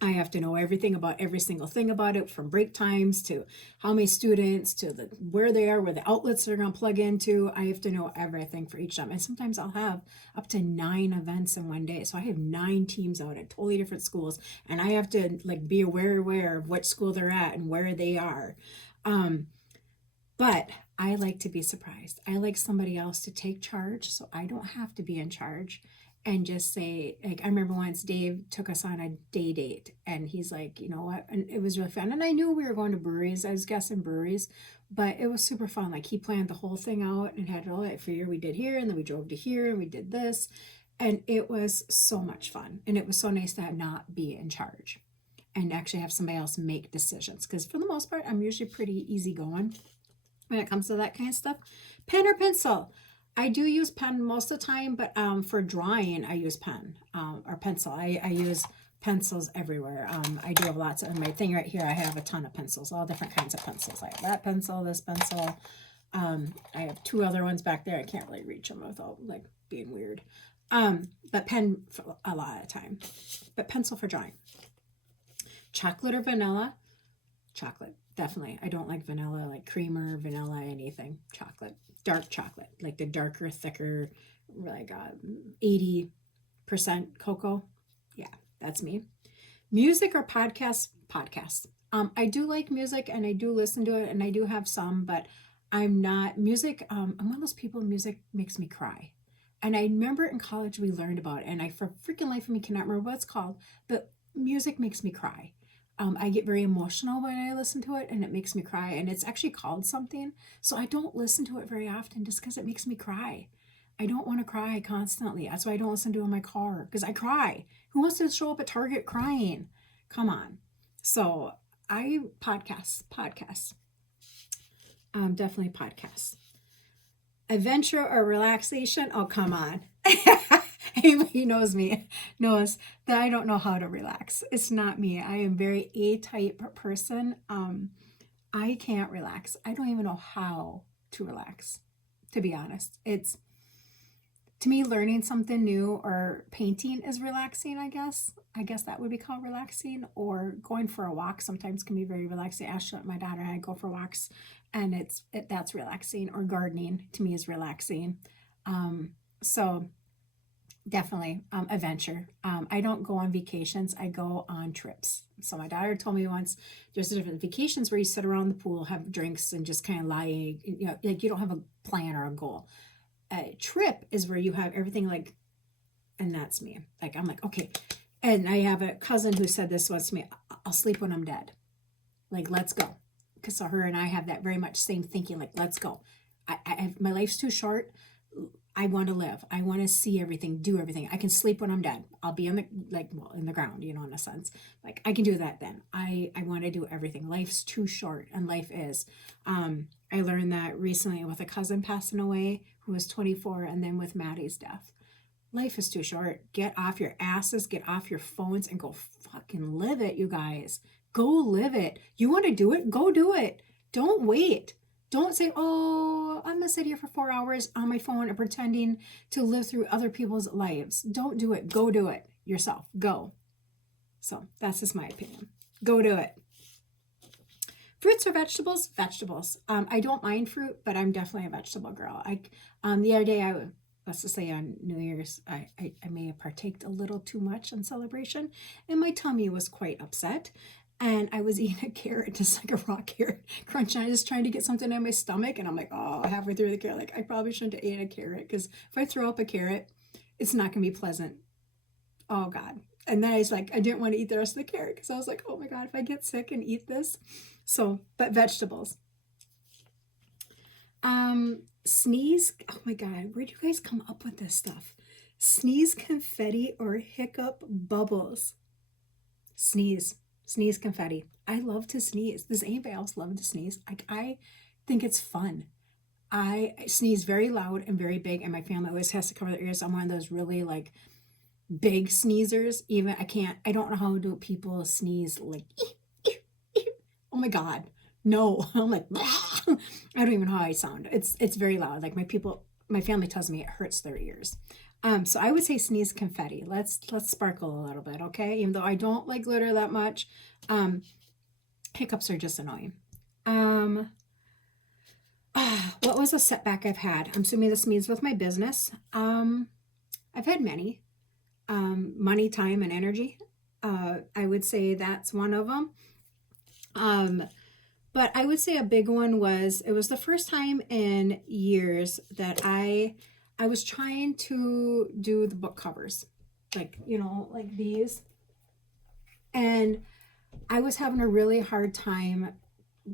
I have to know everything about every single thing about it, from break times to how many students to where they are, where the outlets are going to plug into. I have to know everything for each time. And sometimes I'll have up to 9 events in one day. So I have 9 teams out at totally different schools, and I have to like be aware of what school they're at and where they are. But I like to be surprised. I like somebody else to take charge so I don't have to be in charge and just say, like, I remember once Dave took us on a day date and he's like, you know what? And it was really fun. And I knew we were going to breweries. I was guessing breweries, but it was super fun. Like, he planned the whole thing out and had it all right for here. We did here and then we drove to here and we did this. And it was so much fun. And it was so nice to not be in charge and actually have somebody else make decisions. Because for the most part, I'm usually pretty easygoing when it comes to that kind of stuff. Pen or pencil? I do use pen most of the time, but for drawing, I use pen or pencil. I use pencils everywhere. I do have lots of, my thing right here, I have a ton of pencils, all different kinds of pencils. I have that pencil, this pencil. I have 2 other ones back there. I can't really reach them without like being weird. But pen for a lot of the time, but pencil for drawing. Chocolate or vanilla? Chocolate, definitely. I don't like vanilla, like creamer, vanilla, anything. Chocolate. Dark chocolate, like the darker, thicker, like 80% cocoa. Yeah, that's me. Music or podcast? Podcast. I do like music and I do listen to it and I do have some, but I'm not music. I'm one of those people, music makes me cry. And I remember in college we learned about it, and I for freaking life of me cannot remember what it's called, but music makes me cry. I get very emotional when I listen to it and it makes me cry, and it's actually called something. So I don't listen to it very often just because it makes me cry. I don't want to cry constantly. That's why I don't listen to it in my car, because I cry. Who wants to show up at Target crying? Come on. So I podcasts. Definitely podcasts. Adventure or relaxation? Oh, come on. Anybody knows me knows that I don't know how to relax. It's not me. I am very A-type person. I can't relax. I don't even know how to relax, to be honest. It's, to me, learning something new or painting is relaxing, I guess. I guess that would be called relaxing. Or going for a walk sometimes can be very relaxing. Ashley, my daughter, and I go for walks, and that's relaxing. Or gardening to me is relaxing. So definitely adventure. I don't go on vacations. I go on trips. So my daughter told me once, there's different vacations where you sit around the pool, have drinks, and just kind of lie. You know, like you don't have a plan or a goal. A trip is where you have everything, like, and that's me. Like, I'm like, okay. And I have a cousin who said this once to me, I'll sleep when I'm dead. Like, let's go. Because so her and I have that very much same thinking, like, let's go. My life's too short. I want to live. I want to see everything, do everything. I can sleep when I'm dead. I'll be in the ground, you know, in a sense. Like, I can do that then. I want to do everything. Life's too short, and life is. I learned that recently with a cousin passing away who was 24, and then with Maddie's death. Life is too short. Get off your asses, get off your phones, and go fucking live it, you guys. Go live it. You want to do it? Go do it. Don't wait. Don't say, oh, I'm going to sit here for 4 hours on my phone and pretending to live through other people's lives. Don't do it. Go do it yourself. Go. So that's just my opinion. Go do it. Fruits or vegetables? Vegetables. I don't mind fruit, but I'm definitely a vegetable girl. The other day, let's just say on New Year's, I may have partaked a little too much on celebration, and my tummy was quite upset. And I was eating a carrot, just like a raw carrot, crunching. I was trying to get something in my stomach, and I'm like, oh, halfway through the carrot, like, I probably shouldn't have ate a carrot, because if I throw up a carrot, it's not going to be pleasant. Oh, God. And then I was like, I didn't want to eat the rest of the carrot, because I was like, oh, my God, if I get sick and eat this. So, but vegetables. Sneeze. Oh, my God. Where do you guys come up with this stuff? Sneeze confetti or hiccup bubbles? Sneeze confetti. I love to sneeze. Does anybody else love to sneeze? Like, I think it's fun. I sneeze very loud and very big, and my family always has to cover their ears. I'm one of those really like big sneezers. Even I don't know how do people sneeze like, oh my God, no. I'm like, I don't even know how I sound. It's very loud. Like my family tells me it hurts their ears. So I would say sneeze confetti. Let's sparkle a little bit, okay? Even though I don't like glitter that much, hiccups are just annoying. What was a setback I've had? I'm assuming this means with my business. I've had many. Money, time, and energy. I would say that's one of them. But I would say a big one was it was the first time in years that I was trying to do the book covers, like like these, and I was having a really hard time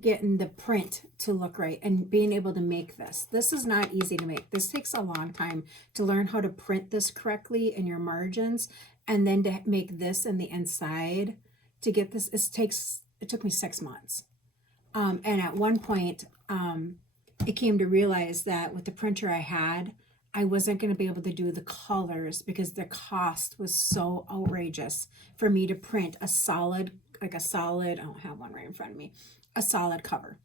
getting the print to look right and being able to make this. This is not easy to make. This takes a long time to learn how to print this correctly in your margins, and then to make this in the inside to get this. It took me 6 months. And at one point, it came to realize that with the printer I had, I wasn't going to be able to do the colors because the cost was so outrageous for me to print a solid, I don't have one right in front of me, a solid cover.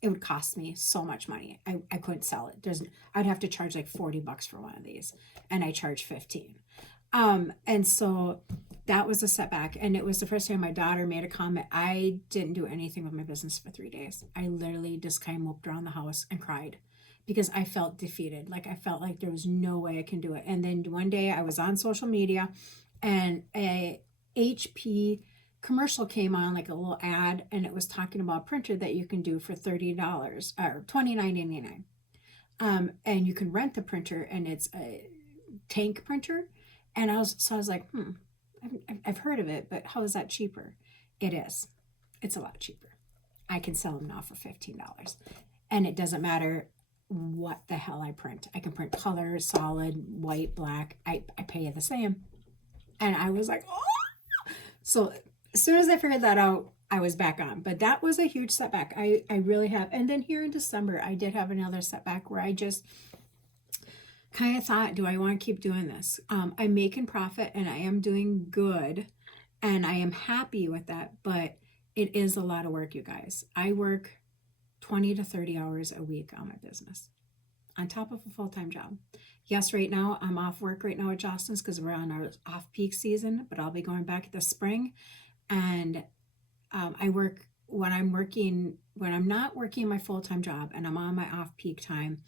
It would cost me so much money. I couldn't sell it. I'd have to charge like $40 for one of these, and I charge 15. And so that was a setback. And it was the first time my daughter made a comment. I didn't do anything with my business for 3 days. I literally just kind of moped around the house and cried because I felt defeated. Like I felt like there was no way I can do it. And then one day I was on social media and a HP commercial came on, like a little ad, and it was talking about a printer that you can do for $30 or $29.99. And you can rent the printer, and it's a tank printer. And I was like, I've heard of it, but how is that cheaper? It is. It's a lot cheaper. I can sell them now for $15. And it doesn't matter what the hell I print. I can print color, solid, white, black. I pay the same. And I was like, oh! So as soon as I figured that out, I was back on. But that was a huge setback. I really have. And then here in December, I did have another setback where I just kind of thought, do I want to keep doing this? I'm making profit and I am doing good and I am happy with that, but it is a lot of work, you guys. I work 20 to 30 hours a week on my business on top of a full-time job. Yes, right now I'm off work right now at Jostens because we're on our off-peak season, but I'll be going back this spring. And I work when I'm not working my full-time job and I'm on my off-peak time.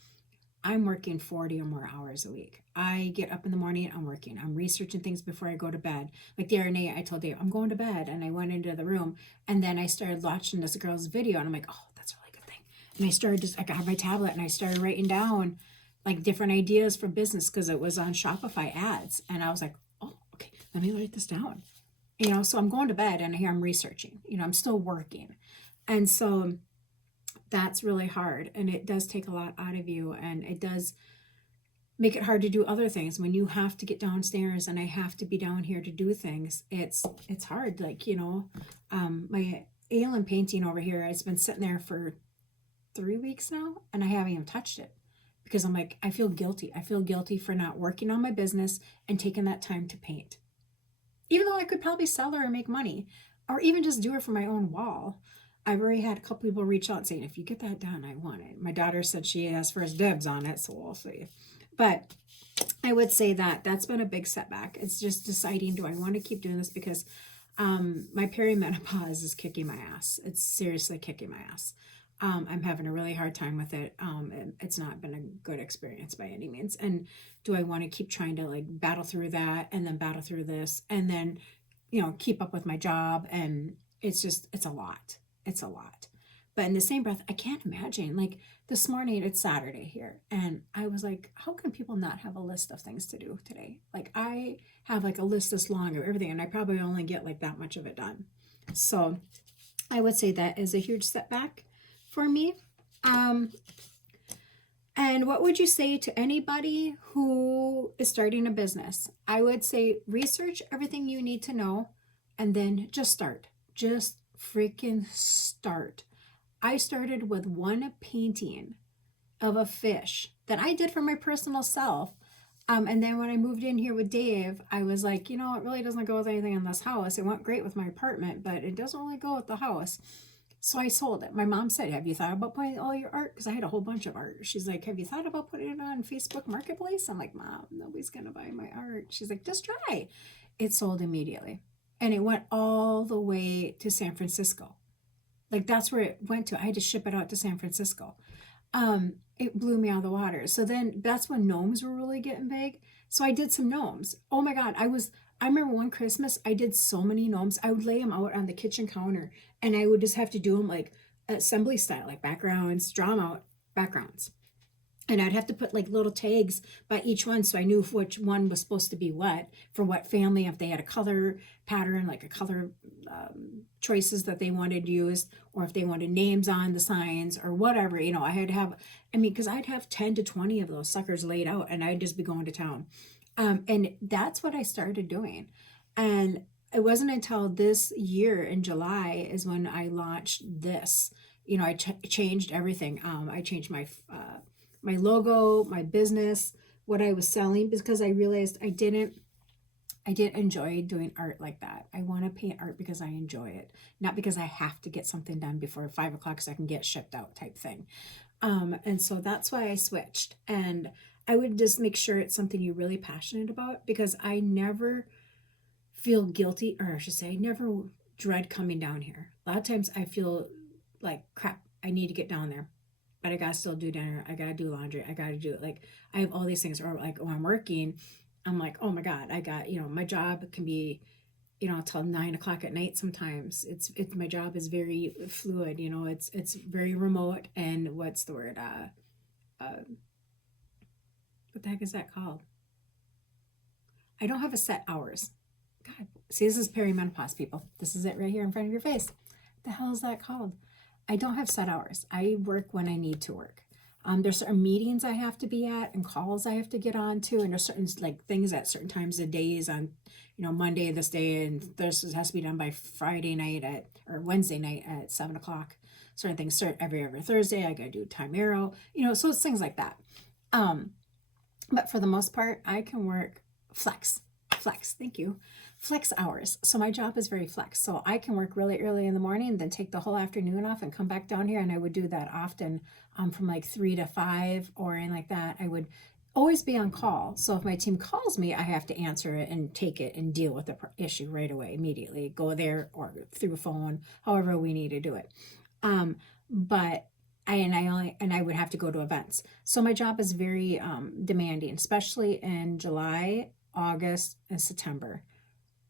I'm working 40 or more hours a week. I get up in the morning, I'm working. I'm researching things before I go to bed. Like the other night, I told Dave, I'm going to bed. And I went into the room and then I started watching this girl's video and I'm like, oh, that's a really good thing. And I got my tablet and I started writing down like different ideas for business because it was on Shopify ads. And I was like, oh, okay, let me write this down. So I'm going to bed and here I'm researching, I'm still working. And so that's really hard, and it does take a lot out of you, and it does make it hard to do other things when you have to get downstairs and I have to be down here to do things. It's hard. Like my alien painting over here, it's been sitting there for 3 weeks now and I haven't even touched it because I'm like, I feel guilty for not working on my business and taking that time to paint, even though I could probably sell her and make money or even just do it for my own wall. I've already had a couple people reach out saying, if you get that done, I want it. My daughter said she has first dibs on it, so we'll see. But I would say that that's been a big setback. It's just deciding, do I want to keep doing this? Because my perimenopause is kicking my ass. It's seriously kicking my ass. I'm having a really hard time with it. It's not been a good experience by any means. And do I want to keep trying to like battle through that and then battle through this and then, keep up with my job? And it's a lot. It's a lot. But in the same breath, I can't imagine, like this morning, it's Saturday here. And I was like, how can people not have a list of things to do today? Like I have like a list this long of everything and I probably only get like that much of it done. So I would say that is a huge setback for me. And what would you say to anybody who is starting a business? I would say research everything you need to know and then just start. Just freaking start. I started with one painting of a fish that I did for my personal self. And then when I moved in here with Dave, I was like, you know, it really doesn't go with anything in this house. It went great with my apartment, but it doesn't really go with the house. So I sold it. My mom said, have you thought about putting all your art? Because I had a whole bunch of art. She's like, have you thought about putting it on Facebook Marketplace? I'm like, Mom, nobody's going to buy my art. She's like, just try. It sold immediately. And it went all the way to San Francisco. Like that's where it went to. I had to ship it out to San Francisco. It blew me out of the water. So then that's when gnomes were really getting big. So I did some gnomes. Oh my God. I remember one Christmas, I did so many gnomes. I would lay them out on the kitchen counter and I would just have to do them like assembly style, like backgrounds, draw them out, backgrounds. And I'd have to put like little tags by each one so I knew which one was supposed to be what for what family, if they had a color pattern, like a color choices that they wanted used, or if they wanted names on the signs or whatever. You know, I had to have, I mean, because I'd have 10 to 20 of those suckers laid out and I'd just be going to town. And that's what I started doing. And it wasn't until this year in July is when I launched this. You know, I changed everything. I changed my logo, my business, what I was selling, because I realized I didn't enjoy doing art like that. I want to paint art because I enjoy it, not because I have to get something done before 5 o'clock so I can get shipped out type thing. And so that's why I switched. And I would just make sure it's something you're really passionate about, because I never feel guilty, or I should say, I never dread coming down here. A lot of times I feel like crap, I need to get down there, but I gotta still do dinner. I gotta do laundry. I gotta do it. Like I have all these things, or like when I'm working, I'm like, oh my God, I got, you know, my job can be, you know, till 9 o'clock at night. Sometimes it's my job is very fluid, you know, it's very remote. And what's the word? What the heck is that called? I don't have a set hours. God, see, this is perimenopause, people. This is it right here in front of your face. What the hell is that called? I don't have set hours. I work when I need to work. There's certain meetings I have to be at and calls I have to get on to, and there's certain like things at certain times of days on, you know, Monday this day, and this has to be done by Friday night at or Wednesday night at 7 o'clock. Certain things start every other Thursday. I gotta do time arrow, you know, so it's things like that. But for the most part, I can work flex. Thank you. Flex hours. So my job is very flex. So I can work really early in the morning, then take the whole afternoon off and come back down here. And I would do that often from like 3 to 5 or in like that. I would always be on call. So if my team calls me, I have to answer it and take it and deal with the issue right away, immediately. Go there or through phone, however we need to do it. But I would have to go to events. So my job is very demanding, especially in July, August, and September.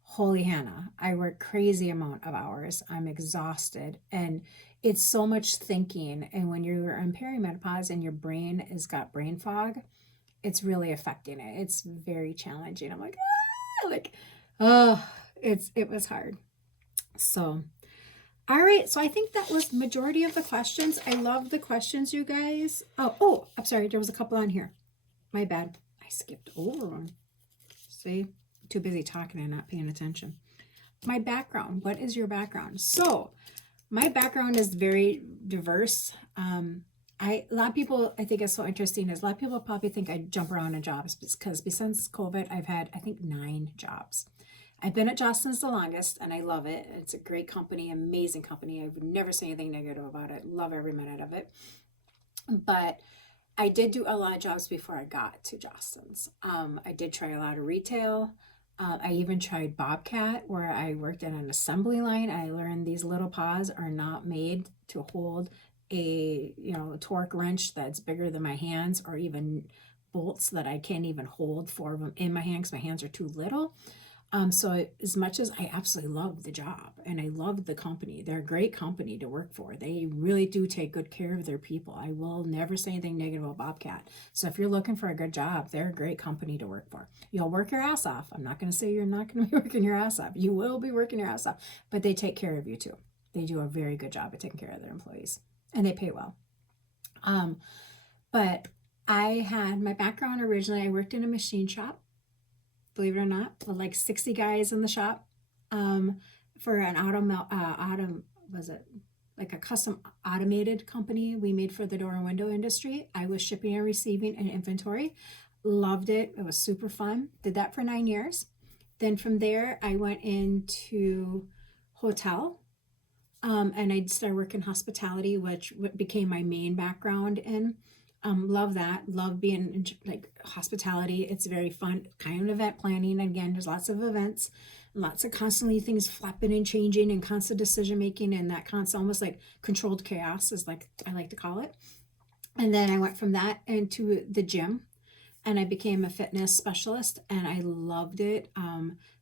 Holy Hannah, I work crazy amount of hours. I'm exhausted, and it's so much thinking. And when you're in perimenopause and your brain has got brain fog, it's really affecting it. It's very challenging. I'm like, oh, it was hard. So all right, so I think that was majority of the questions. I love the questions, you guys. Oh, I'm sorry, there was a couple on here. My bad. I skipped over one. See, too busy talking and not paying attention. My background. What is your background? So, my background is very diverse. A lot of people, I think, is so interesting. Is a lot of people probably think I jump around in jobs because since COVID, I've had I think 9 jobs. I've been at Justin's the longest, and I love it. It's a great company, amazing company. I would never say anything negative about it. Love every minute of it. But I did do a lot of jobs before I got to Justin's. I did try a lot of retail. I even tried Bobcat, where I worked in an assembly line. I learned these little paws are not made to hold a torque wrench that's bigger than my hands, or even bolts that I can't even hold 4 of them in my hand because my hands are too little. So as much as I absolutely love the job and I love the company, they're a great company to work for. They really do take good care of their people. I will never say anything negative about Bobcat. So if you're looking for a good job, they're a great company to work for. You'll work your ass off. I'm not going to say you're not going to be working your ass off. You will be working your ass off, but they take care of you too. They do a very good job at taking care of their employees, and they pay well. But I had my background originally, I worked in a machine shop. Believe it or not, with like 60 guys in the shop for an was it like a custom automated company we made for the door and window industry. I was shipping and receiving and inventory. Loved it. It was super fun. Did that for 9 years. Then from there, I went into hotel, and I started working hospitality, which became my main background in. Love that. Love being in, like, hospitality. It's very fun, kind of event planning. Again, there's lots of events, lots of constantly things flapping and changing, and constant decision making, and that constant, almost like controlled chaos, is like I like to call it. And then I went from that into the gym, and I became a fitness specialist, and I loved it.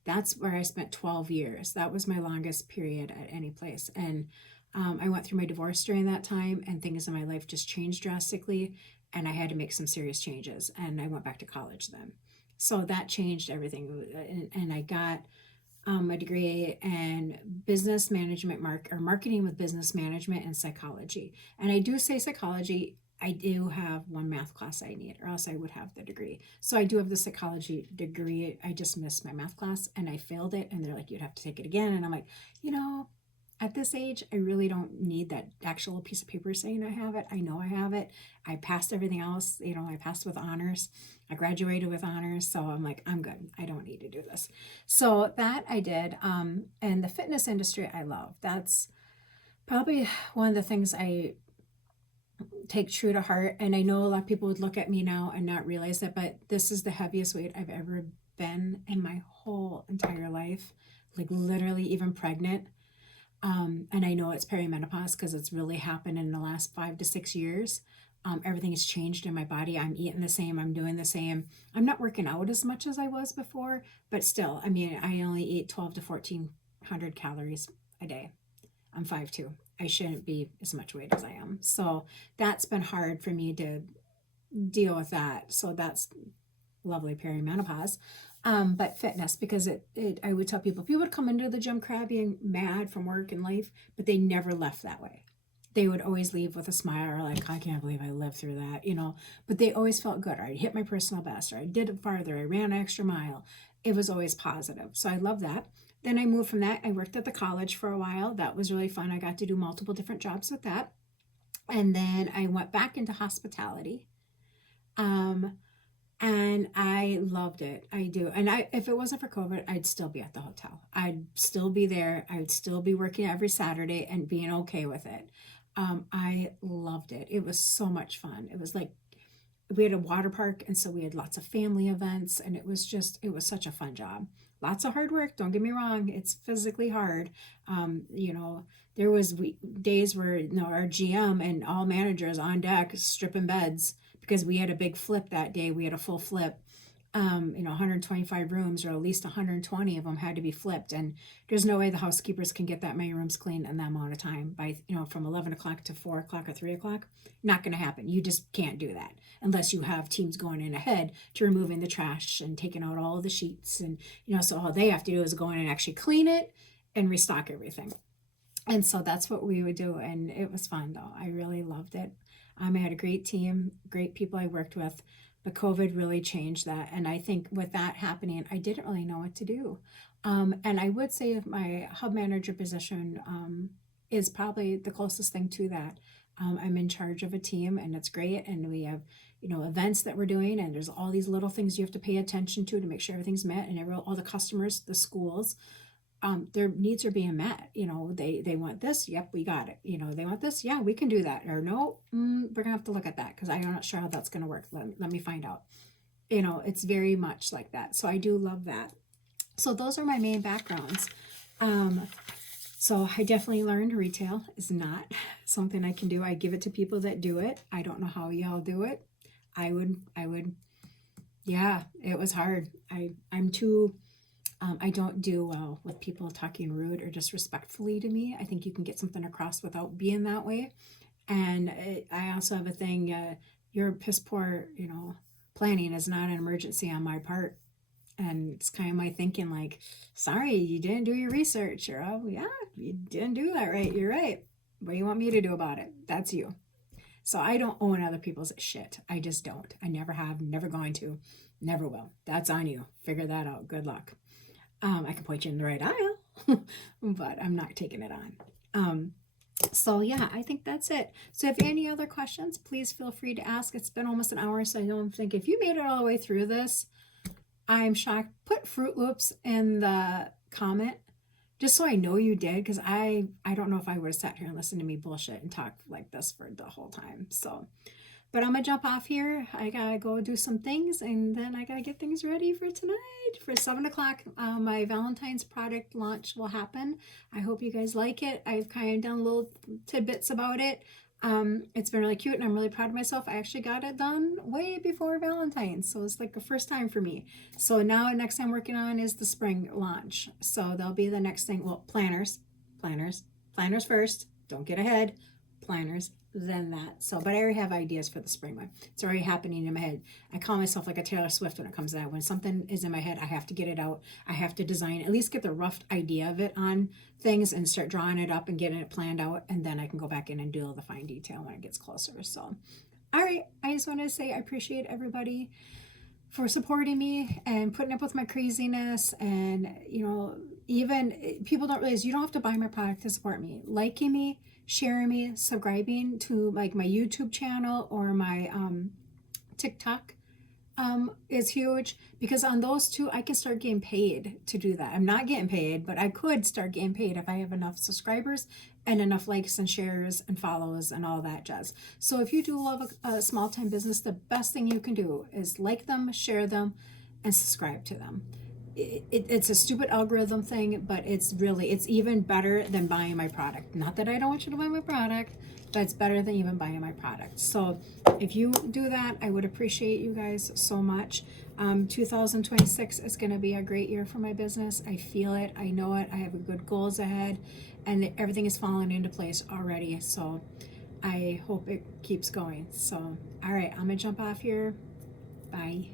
That's where I spent 12 years. That was my longest period at any place. And I went through my divorce during that time, and things in my life just changed drastically, and I had to make some serious changes. And I went back to college then. So that changed everything. And I got a degree in business management, marketing with business management and psychology. And I do say psychology, I do have one math class I need, or else I would have the degree. So I do have the psychology degree. I just missed my math class and I failed it. And they're like, you'd have to take it again. And I'm like, you know, at this age, I really don't need that actual piece of paper saying I have it. I know I have it. I passed everything else. You know, I passed with honors. I graduated with honors. So I'm like, I'm good. I don't need to do this. So that I did. And the fitness industry, I love. That's probably one of the things I take true to heart. And I know a lot of people would look at me now and not realize it, but this is the heaviest weight I've ever been in my whole entire life, like literally even pregnant. And I know it's perimenopause because it's really happened in the last 5 to 6 years. Everything has changed in my body. I'm eating the same. I'm doing the same. I'm not working out as much as I was before, but still, I mean, I only eat 12 to 1400 calories a day. I'm 5'2". I shouldn't be as much weight as I am. So that's been hard for me to deal with that. So that's lovely perimenopause. But fitness, because I would tell people would come into the gym crabby and mad from work and life, but they never left that way. They would always leave with a smile, or like, I can't believe I lived through that, you know, but they always felt good. Or I hit my personal best, or I did it farther. I ran an extra mile. It was always positive. So I love that. Then I moved from that. I worked at the college for a while. That was really fun. I got to do multiple different jobs with that. And then I went back into hospitality. And I loved it. I do. And if it wasn't for COVID, I'd still be at the hotel. I'd still be there. I would still be working every Saturday and being okay with it. I loved it. It was so much fun. It was like we had a water park, and so we had lots of family events, and it was such a fun job. Lots of hard work, don't get me wrong. It's physically hard. You know, there was days where, you know, our GM and all managers on deck stripping beds because we had a big flip that day. We had a full flip. 125 rooms, or at least 120 of them had to be flipped. And there's no way the housekeepers can get that many rooms clean in that amount of time by, from 11 o'clock to 4 o'clock or 3 o'clock. Not going to happen. You just can't do that unless you have teams going in ahead to removing the trash and taking out all of the sheets. And, so all they have to do is go in and actually clean it and restock everything. And so that's what we would do. And it was fun, though. I really loved it. I had a great team, great people I worked with. But COVID really changed that. And I think with that happening, I didn't really know what to do. And I would say my hub manager position is probably the closest thing to that. I'm in charge of a team, and it's great. And we have, events that we're doing, and there's all these little things you have to pay attention to make sure everything's met, and all the customers, the schools, their needs are being met. They want this. Yep, we got it. They want this. Yeah, we can do that. Or no, we're gonna have to look at that because I'm not sure how that's gonna work. Let me find out. It's very much like that. So I do love that. So those are my main backgrounds. So I definitely learned retail is not something I can do. I give it to people that do it. I don't know how y'all do it. I would. Yeah, it was hard. I'm too. I don't do well with people talking rude or disrespectfully to me. I think you can get something across without being that way. And I also have a thing, your piss poor, planning is not an emergency on my part. And it's kind of my thinking, like, sorry, you didn't do your research. Or, oh, yeah, you didn't do that right. You're right. What do you want me to do about it? That's you. So I don't own other people's shit. I just don't. I never have, never going to, never will. That's on you. Figure that out. Good luck. I can point you in the right aisle, but I'm not taking it on. So yeah, I think that's it. So if any other questions, please feel free to ask. It's been almost an hour, so I don't think if you made it all the way through this, I'm shocked. Put Fruit Loops in the comment just so I know you did, because I don't know if I would have sat here and listened to me bullshit and talk like this for the whole time. So, but I'm gonna jump off here. I gotta go do some things, and then I gotta get things ready for tonight. For 7 o'clock, my Valentine's product launch will happen. I hope you guys like it. I've kind of done little tidbits about it. It's been really cute, and I'm really proud of myself. I actually got it done way before Valentine's, so it's like the first time for me. So now, next I'm working on is the spring launch. So that'll be the next thing. Well, planners first. Don't get ahead. Planners, then that. So, but I already have ideas for the spring one. It's already happening in my head. I call myself like a Taylor Swift when it comes to that. When something is in my head, I have to get it out. I have to design, at least get the rough idea of it on things and start drawing it up and getting it planned out. And then I can go back in and do all the fine detail when it gets closer. So, all right. I just want to say I appreciate everybody for supporting me and putting up with my craziness. And, even people don't realize you don't have to buy my product to support me. Liking me, sharing me, subscribing to like my YouTube channel or my TikTok is huge, because on those two I can start getting paid to do that. I'm not getting paid, but I could start getting paid if I have enough subscribers and enough likes and shares and follows and all that jazz. So if you do love a small time business, the best thing you can do is like them, share them, and subscribe to them. It's a stupid algorithm thing, but it's even better than buying my product. Not that I don't want you to buy my product, but it's better than even buying my product. So if you do that, I would appreciate you guys so much. 2026 is going to be a great year for my business. I feel it. I know it. I have good goals ahead, and everything is falling into place already. So I hope it keeps going. So, all right, I'm going to jump off here. Bye.